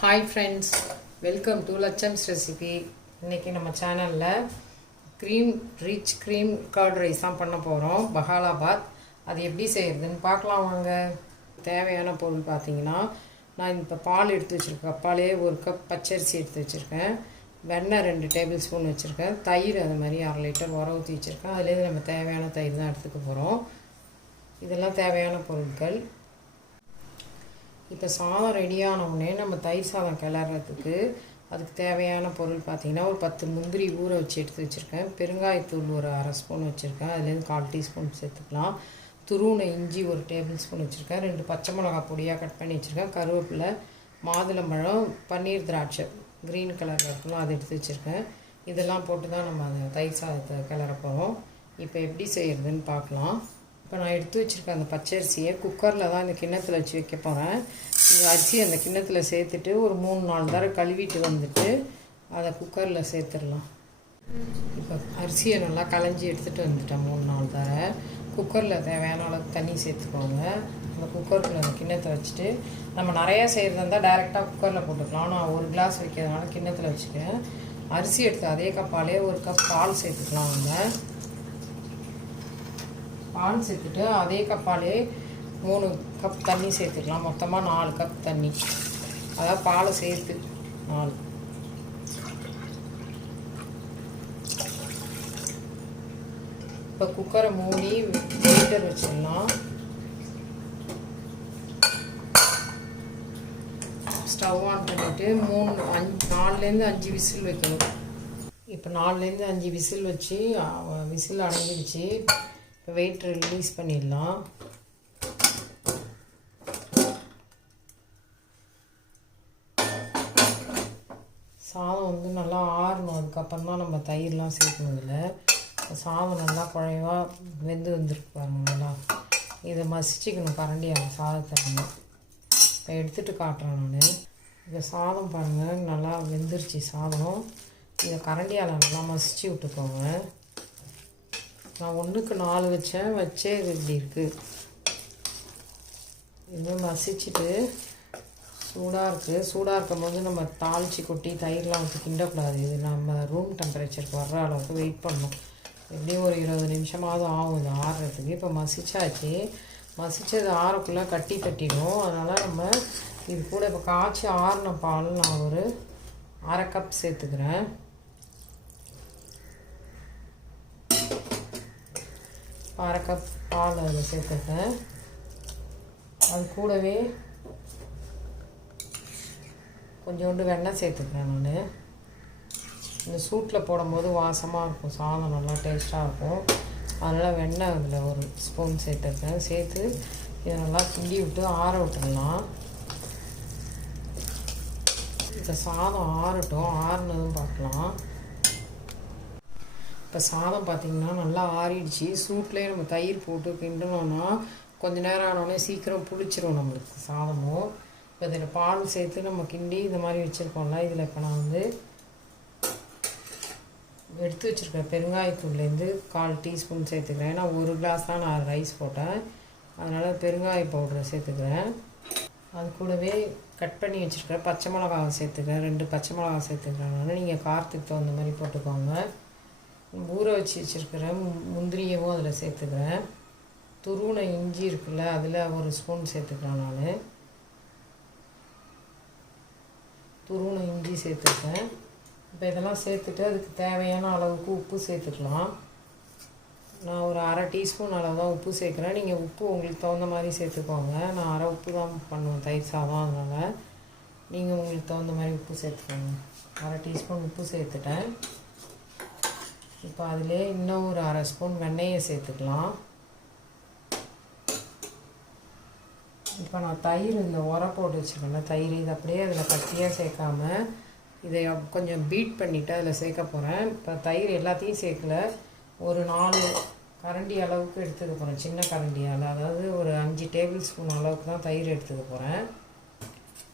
Hi friends welcome to Lakshams recipe இன்றைக்கி நம்ம சேனலில் cream rich cream curd rice தான் பண்ண போகிறோம் பஹாலாபாத். அது எப்படி செய்யறதுன்னு பார்க்கலாம் வாங்க. தேவையான பொருள் பார்த்தீங்கன்னா நான் இப்போ பால் எடுத்து வச்சுருக்கேன். கப்பாலே ஒரு கப் பச்சரிசி எடுத்து வச்சுருக்கேன். வெண்ணெய் ரெண்டு டேபிள் ஸ்பூன் வச்சுருக்கேன். தயிர் அது மாதிரி அரை லிட்டர் உர ஊற்றி வச்சுருக்கேன். அதுலேருந்து நம்ம தேவையான தயிர் தான் எடுத்துக்க போகிறோம் இதெல்லாம் தேவையான பொருட்கள். இப்போ சாதம் ரெடியான உடனே நம்ம தயிர் சாதம் கிளறதுக்கு அதுக்கு தேவையான பொருள் பார்த்திங்கன்னா ஒரு பத்து முந்திரி ஊற வச்சு எடுத்து வச்சுருக்கேன். பெருங்காயத்தூள் ஒரு அரை ஸ்பூன் வச்சுருக்கேன். அதுலேருந்து கால் டீஸ்பூன் சேர்த்துக்கலாம். துருவின இஞ்சி ஒரு டேபிள் ஸ்பூன் வச்சுருக்கேன். ரெண்டு பச்சை மிளகா பொடியாக கட் பண்ணி வச்சுருக்கேன். கருவேப்பிலை மாதுளம்பழம் பன்னீர் திராட்சை க்ரீன் கலரில் இருக்கலாம் அதை எடுத்து வச்சுருக்கேன். இதெல்லாம் போட்டு தான் நம்ம அந்த தயிர் சாதத்தை கிளற போகிறோம் இப்போ எப்படி செய்கிறதுன்னு பார்க்கலாம் இப்போ நான் எடுத்து வச்சுருக்கேன் அந்த பச்சரிசியை குக்கரில் தான் இந்த கிண்ணத்தில் வச்சு வைக்க போகிறேன் இந்த அரிசி அந்த கிண்ணத்தில் சேர்த்துட்டு ஒரு மூணு நாலு தடவை கழுவிட்டு வந்துட்டு அதை குக்கரில் சேர்த்துடலாம். இப்போ அரிசியை நல்லா களைஞ்சி எடுத்துகிட்டு வந்துட்டேன் மூணு நாலு தடவை. குக்கரில் தேவையான அளவுக்கு தண்ணி சேர்த்துக்கோங்க. அந்த குக்கரில் அந்த கிண்ணத்தை வச்சுட்டு நம்ம நிறையா செய்கிறதா இருந்தால் டைரெக்டாக குக்கரில் போட்டுக்கலாம். நான் ஒரு கிளாஸ் வைக்கிறதுனால கிண்ணத்தில் வச்சுக்கேன். அரிசி எடுத்து அதே கப்பாலே ஒரு கப் பால் சேர்த்துக்கலாம் அவங்க பால் சேர்த்துட்டு அதே கப்பாலே மூணு கப் தண்ணி சேர்த்துக்கலாம் மொத்தமாக நாலு கப் தண்ணி. அதாவது பாலை சேர்த்து. நாலு. இப்போ குக்கரை மூடி வெயிட்டர் வச்சிடலாம். ஸ்டவ் ஆன் பண்ணிவிட்டு மூணு அஞ்சு நாலுலேருந்து அஞ்சு விசில் வைக்கணும். இப்போ நாலுலேருந்து அஞ்சு விசில் வச்சு விசில் அடங்கிடுச்சு. வெயிட் ரிலீஸ் பண்ணிடலாம். சாதம் வந்து நல்லா ஆறணும். அதுக்கப்புறம் தான் நம்ம தயிர்லாம் சேர்க்கணும் இதில். சாதம் நல்லா குழைவாக வெந்து வந்துருக்கு பாருங்க நல்லா. இதை மசிச்சுக்கணும் கரண்டியாக சாதத்தை நம்ம. இப்போ எடுத்துகிட்டு காட்டுறேன் நான். இந்த சாதம் பாருங்கள் நல்லா வெந்துருச்சு சாதம். இதை கரண்டியால் நல்லா மசிச்சு விட்டுக்கோங்க. நான் ஒன்றுக்கு நாலு வச்சேன் வச்சே இது இப்படி இருக்குது இது மசிச்சுட்டு சூடாக இருக்குது சூடாக இருக்கும் போது நம்ம தாளித்து கொட்டி தயிர்லாம் வச்சு கிண்டக்கூடாது. இது நம்ம ரூம் டெம்பரேச்சருக்கு வர்ற அளவுக்கு வெயிட் பண்ணணும். எப்படியும் ஒரு இருபது நிமிஷமாவது ஆகும் இது ஆறுறதுக்கு. இப்போ மசிச்சாச்சு. மசிச்சது ஆறக்குள்ளே கட்டி கட்டிடும் அதனால் நம்ம இது கூட இப்போ காய்ச்சி ஆறின பால் நான் ஒரு அரை கப் சேர்த்துக்கிறேன். அரை கப் பால் அதில் சேர்த்துருக்கேன். அது கூடவே கொஞ்சோண்டு வெண்ணெய் சேர்த்துக்கிறேன் நான். இந்த சூட்டில் போடும்போது வாசமாக இருக்கும். சாதம் நல்லா டேஸ்ட்டாக இருக்கும். அதனால் வெண்ணெய் அதில் ஒரு ஸ்பூன் சேர்த்துருக்கேன். சேர்த்து இதை நல்லா கிண்டி விட்டு ஆற விட்டுடலாம் இந்த சாதம் ஆறட்டும். ஆறுனதும் பார்க்கலாம். இப்போ சாதம் பார்த்திங்கன்னா நல்லா ஆறிடுச்சு. சூட்லேயே நம்ம தயிர் போட்டு கிண்டணும்னா கொஞ்ச நேரம் ஆனோடனே சீக்கிரம் புளிச்சிரும் நம்மளுக்கு சாதமும் இப்போ இதில் பால் சேர்த்து நம்ம கிண்டி இந்த மாதிரி வச்சுருக்கோம்ல இதில் இப்போ நான் வந்து எடுத்து வச்சுருக்கேன் பெருங்காயத்தூள்லேருந்து கால் டீஸ்பூன் சேர்த்துக்கிறேன். ஏன்னா ஒரு கிளாஸ் தான் நான் ரைஸ் போட்டேன். அதனால் பெருங்காய பவுடரை சேர்த்துக்கிறேன். அது கூடவே கட் பண்ணி வச்சுருக்கிறேன் பச்சை மிளகாவை சேர்த்துக்கிறேன். ரெண்டு பச்சை மிளகா சேர்த்துக்கிறேன். நீங்கள் காரத்துக்கு தகுந்த மாதிரி போட்டுக்கோங்க. ஊற வச்சு வச்சுருக்கிற முந்திரியவும் அதில் சேர்த்துக்கிறேன். துருவின இஞ்சி இருக்குல்ல அதில் ஒரு ஸ்பூன் சேர்த்துக்கிறேன் நான். துருணை இஞ்சி சேர்த்துருக்கேன். இப்போ இதெல்லாம் சேர்த்துட்டு அதுக்கு தேவையான அளவுக்கு உப்பு சேர்த்துக்கலாம். நான் ஒரு அரை டீஸ்பூன் அளவு தான் உப்பு சேர்க்குறேன். நீங்கள் உப்பு உங்களுக்கு தகுந்த மாதிரி சேர்த்துக்கோங்க. நான் அரை உப்பு தான் பண்ணுவேன் தயிர் சாதம் அதனால். நீங்கள் உங்களுக்கு தகுந்த மாதிரி உப்பு சேர்த்துக்கோங்க. அரை டீஸ்பூன் உப்பு சேர்த்துட்டேன். இப்போ அதிலே இன்னும் ஒரு அரை ஸ்பூன் வெண்ணெயை சேர்த்துக்கலாம். இப்போ நான் தயிர் இந்த உர போட்டு வச்சுருக்கேன் தயிர் இது அப்படியே அதில் கட்டியாக சேர்க்காம இதை கொஞ்சம் பீட் பண்ணிவிட்டு அதில் சேர்க்க போகிறேன் இப்போ தயிர் எல்லாத்தையும் சேர்க்கல. ஒரு நாலு கரண்டி அளவுக்கு எடுத்துக்க போகிறேன் சின்ன கரண்டியால். அதாவது ஒரு அஞ்சு டேபிள் ஸ்பூன் அளவுக்கு தான் தயிர் எடுத்துக்க போகிறேன்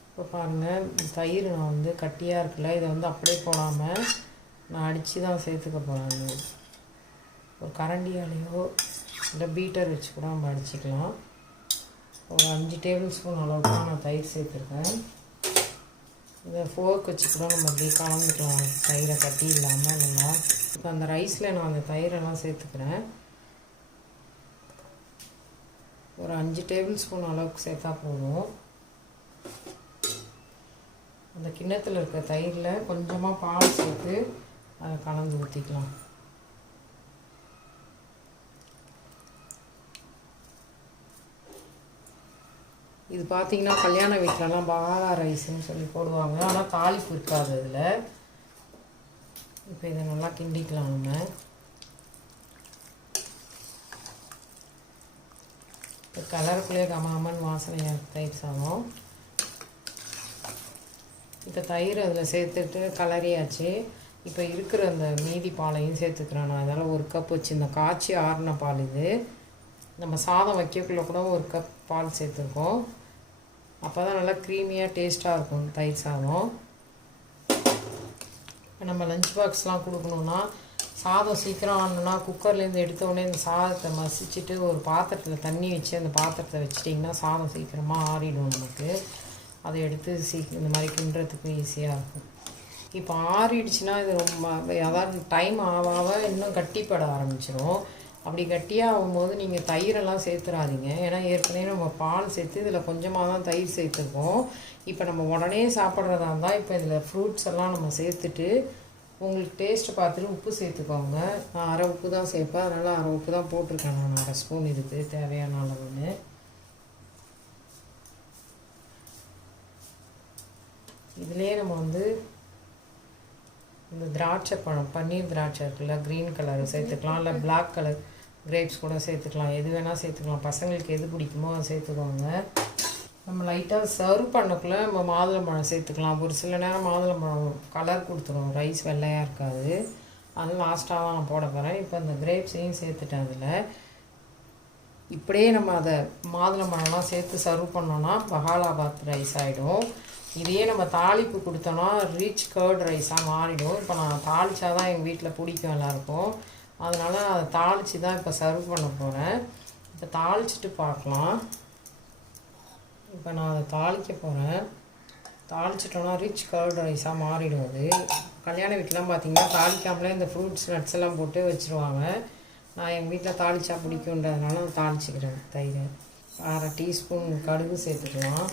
இப்போ பாருங்கள் தயிர் நான் வந்து கட்டியாக இருக்குல்ல இதை வந்து அப்படியே போடாமல் நான் அடித்து தான் சேர்த்துக்க போகிறேன் ஒரு கரண்டியாலேயோ இல்லை பீட்டர் வச்சு கூட நம்ம அடிச்சுக்கலாம். ஒரு அஞ்சு டேபிள் ஸ்பூன் அளவுக்கு தான் நான் தயிர் சேர்த்துருக்கேன். இந்த ஃபோர்க் வச்சு கூட நம்ம அப்படியே கலந்துக்கலாம். தயிரை கட்டி இல்லாமல் நல்லா இப்போ அந்த ரைஸில் நான் அந்த தயிரெல்லாம் சேர்த்துக்கிறேன். ஒரு அஞ்சு டேபிள் ஸ்பூன் அளவுக்கு சேர்த்தா போதும். அந்த கிண்ணத்தில் இருக்க தயிரில் கொஞ்சமாக பால் சேர்த்து அதை கலந்து ஊற்றிக்கலாம் இது பார்த்தீங்கன்னா கல்யாண வீட்டிலலாம் பாலா ரைஸ்ன்னு சொல்லி போடுவாங்க. ஆனால் தாளிப்பு இருக்காது அதில். இப்போ இதை நல்லா கிண்டிக்கலாம் நம்ம. இப்போ கலருக்குள்ளேயே கமாமன் வாசனையாக தயிர் சாதம். இப்போ தயிர் அதில் சேர்த்துட்டு கலரியாச்சு இப்போ இருக்கிற அந்த மீதி பாலையும் சேர்த்துக்கிறேன் நான். அதனால் ஒரு கப் வச்சு இந்த காய்ச்சி ஆறின பால் இது. நம்ம சாதம் வைக்கக்குள்ள கூட ஒரு கப் பால் சேர்த்துருக்கோம். அப்போ தான் நல்லா க்ரீமியாக டேஸ்ட்டாக இருக்கும் தயிர் சாதம். இப்போ நம்ம லஞ்ச் பாக்ஸ்லாம் கொடுக்கணுன்னா சாதம் சீக்கிரம் ஆனோன்னா குக்கர்லேருந்து எடுத்தோடனே இந்த சாதத்தை மசிச்சுட்டு ஒரு பாத்திரத்தில் தண்ணி வச்சு அந்த பாத்திரத்தை வச்சிட்டிங்கன்னா சாதம் சீக்கிரமாக ஆறிடும் நமக்கு. அதை எடுத்து சீக்கிரம் இந்த மாதிரி கிண்டுறதுக்கு ஈஸியாக இருக்கும். இப்போ ஆறிடுச்சுன்னா இது ரொம்ப அதாவது டைம் ஆக ஆக இன்னும் கட்டிப்பட ஆரம்பிச்சிடும் அப்படி கட்டியாக ஆகும்போது நீங்கள் தயிரெல்லாம் சேர்த்துறாதீங்க. ஏன்னா ஏற்கனவே நம்ம பால் சேர்த்து இதில் கொஞ்சமாக தான் தயிர் சேர்த்துருக்கோம். இப்போ நம்ம உடனே சாப்பிட்றதா இருந்தால் இப்போ இதில் ஃப்ரூட்ஸ் எல்லாம் நம்ம சேர்த்துட்டு உங்களுக்கு டேஸ்ட்டு பார்த்துட்டு உப்பு சேர்த்துக்கோங்க. நான் அரை உப்பு தான் சேர்ப்பேன். அதனால் அரை உப்பு தான் போட்டிருக்கேன் நான். அரை ஸ்பூன் இதுக்கு தேவையான அளவுன்னு. இதுலேயே நம்ம வந்து இந்த திராட்சை பழம் பன்னீர் திராட்சை இருக்குல்ல க்ரீன் கலர் சேர்த்துக்கலாம். இல்லை பிளாக் கலர் கிரேப்ஸ் கூட சேர்த்துக்கலாம். எது வேணால் சேர்த்துக்கலாம். பசங்களுக்கு எது பிடிக்குமோ அதை சேர்த்துக்கோங்க. நம்ம லைட்டாக சர்வ் பண்ணக்குள்ளே நம்ம மாதுளம்பழம் சேர்த்துக்கலாம். ஒரு சில நேரம் மாதுளம்பழம் கலர் கொடுத்துரும். ரைஸ் வெள்ளையாக இருக்காது. அது லாஸ்ட்டாக தான் நான் போட போகிறேன் இப்போ அந்த கிரேப்ஸையும் சேர்த்துட்டேன் அதில். இப்படியே நம்ம அதை மாதுளம்பழம்லாம் சேர்த்து சர்வ் பண்ணோன்னா பஹாலாபாத் ரைஸ் ஆகிடும் இதையே நம்ம தாளிப்பு கொடுத்தோன்னா ரிச் கர்ட் ரைஸாக மாறிடும். இப்போ நான் தாளிச்சா தான் எங்கள் வீட்டில் பிடிக்கும் எல்லாருக்கும். அதனால் அதை தாளித்து தான் இப்போ சர்வ் பண்ண போகிறேன் இப்போ தாளிச்சிட்டு பார்க்கலாம். இப்போ நான் அதை தாளிக்க போகிறேன் தாளிச்சிட்டோன்னா ரிச் கர்ட் ரைஸாக மாறிடும் அது. கல்யாண வீட்டிலாம் பார்த்தீங்கன்னா தாளிக்காமலே இந்த ஃப்ரூட்ஸ் நட்ஸ் எல்லாம் போட்டு வச்சுருவாங்க. நான் எங்கள் வீட்டில் தாளிச்சா பிடிக்குன்றதுனால தாளிச்சிக்கிறேன் தயிர். அரை டீஸ்பூன் கடுகு சேர்த்துக்கலாம்.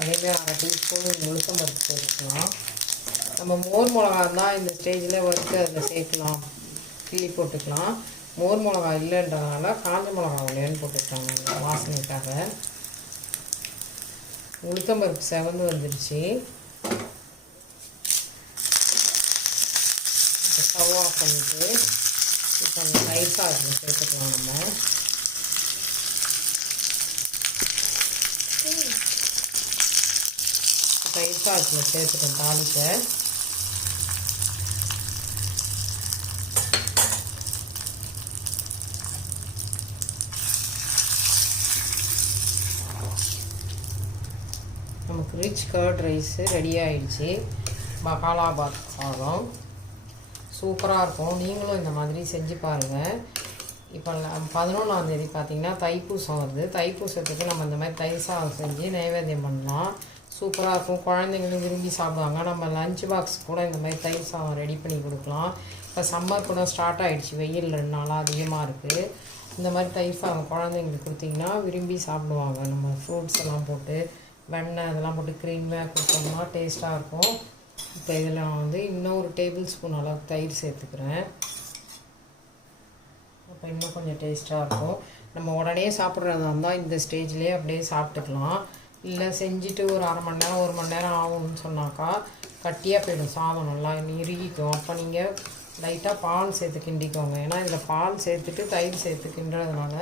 அதேமாதிரி அரை டீஸ்பூன் உளுத்தம் பருப்பு சேர்த்துக்கலாம். நம்ம மோர் மிளகா இருந்தால் இந்த ஸ்டேஜில் வறுத்து அதில் சேர்க்கலாம். கிள்ளி போட்டுக்கலாம். மோர் மிளகா இல்லைன்றதுனால காஞ்ச மிளகா இல்லைன்னு போட்டுக்கலாம். வாசனைக்காக. உளுத்தம் பருப்பு செவந்து வந்துடுச்சு ஸ்டவ் ஆஃப் பண்ணிட்டு இப்போ அந்த சைஸாக சாதத்தில் சேர்த்துக்கலாம் நம்ம. தயிர் சாஸில் சேர்த்துட்டேன் தாளிக்க நமக்கு ரிச் கர்ட் ரைஸு ரெடி ஆயிடுச்சு. பகாலாபாத் சாதம். சூப்பராக இருக்கும். நீங்களும் இந்த மாதிரி செஞ்சு பாருங்கள் இப்போ பதினொன்றாந்தேதி பார்த்தீங்கன்னா தைப்பூசம் வருது. தைப்பூசத்துக்கு நம்ம இந்த மாதிரி தயிர் சாதம் செஞ்சு நைவேத்தியம் பண்ணலாம். சூப்பராக இருக்கும். குழந்தைங்களும் விரும்பி சாப்பிடுவாங்க. நம்ம லஞ்ச் பாக்ஸ் கூட இந்த மாதிரி தயிர் சாதம் ரெடி பண்ணி கொடுக்கலாம். இப்போ சம்மர் கூட ஸ்டார்ட் ஆகிடுச்சு வெயில் ரெண்டு நாளாக அதிகமாக இருக்குது இந்த மாதிரி தயிர் சாதம் குழந்தைங்களுக்கு கொடுத்தீங்கன்னா விரும்பி சாப்பிடுவாங்க. நம்ம ஃப்ரூட்ஸ் எல்லாம் போட்டு வெண்ணெய் அதெல்லாம் போட்டு க்ரீம்லாம் கொடுத்தோம்னா டேஸ்ட்டாக இருக்கும். இப்போ இதில் நான் வந்து இன்னொரு டேபிள் ஸ்பூன் அளவுக்கு தயிர் சேர்த்துக்கிறேன். அப்போ இன்னும் கொஞ்சம் டேஸ்ட்டாக இருக்கும். நம்ம உடனே சாப்பிட்றதா இருந்தால் இந்த ஸ்டேஜ்லேயே அப்படியே சாப்பிட்டுக்கலாம். இல்லை செஞ்சுட்டு ஒரு அரை மணி நேரம் ஒரு மணி நேரம் ஆகும்னு சொன்னாக்கா கட்டியாக போயிடும். சாதம் நல்லா இறுகிக்கும் அப்போ நீங்கள் லைட்டாக பால் சேர்த்து கிண்டிக்கோங்க. ஏன்னா இதில் பால் சேர்த்துட்டு தயிர் சேர்த்து கிண்டுறதுனால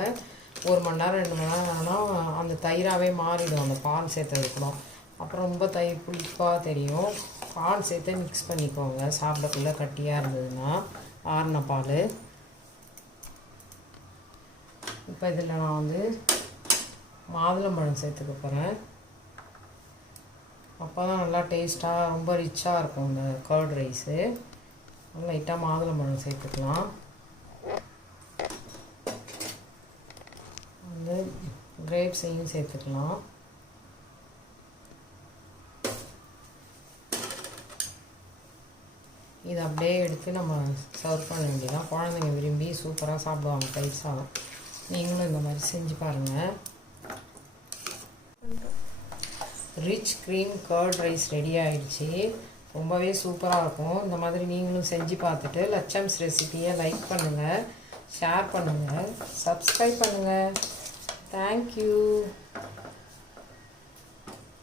ஒரு மணி நேரம் ரெண்டு மணி நேரம் ஆனால் அந்த தயிராகவே மாறிடும் அந்த பால் சேர்த்தது கூட. அப்புறம் ரொம்ப தயிர் புளிப்பாக தெரியும். பால் சேர்த்து மிக்ஸ் பண்ணிக்கோங்க. சாப்பிடக்குள்ளே கட்டியாக இருந்ததுன்னா ஆறின பால். இப்போ இதில் நான் வந்து மாதுளம்பழம் சேர்த்துக்க போகிறேன் அப்போ தான் நல்லா டேஸ்ட்டாக ரொம்ப ரிச்சாக இருக்கும் இந்த கர்ட் ரைஸு லைட்டாக மாதுளம்பழம் சேர்த்துக்கலாம். வந்து கிரேப்ஸையும் சேர்த்துக்கலாம். இதை அப்படியே எடுத்து நம்ம சர்வ் பண்ண வேண்டியதான் குழந்தைங்க விரும்பி சூப்பராக சாப்பிடுவாங்க தயிர் சாதம். நீங்களும் இந்த மாதிரி செஞ்சு பாருங்கள் rich cream curd rice ready ஆயிடுச்சு. ரொம்பவே சூப்பராக இருக்கும். இந்த மாதிரி நீங்களும் செஞ்சு பார்த்துட்டு லட்சம்ஸ் ரெசிபியை லைக் பண்ணுங்கள் ஷேர் பண்ணுங்கள் சப்ஸ்கிரைப் பண்ணுங்கள் தேங்க்யூ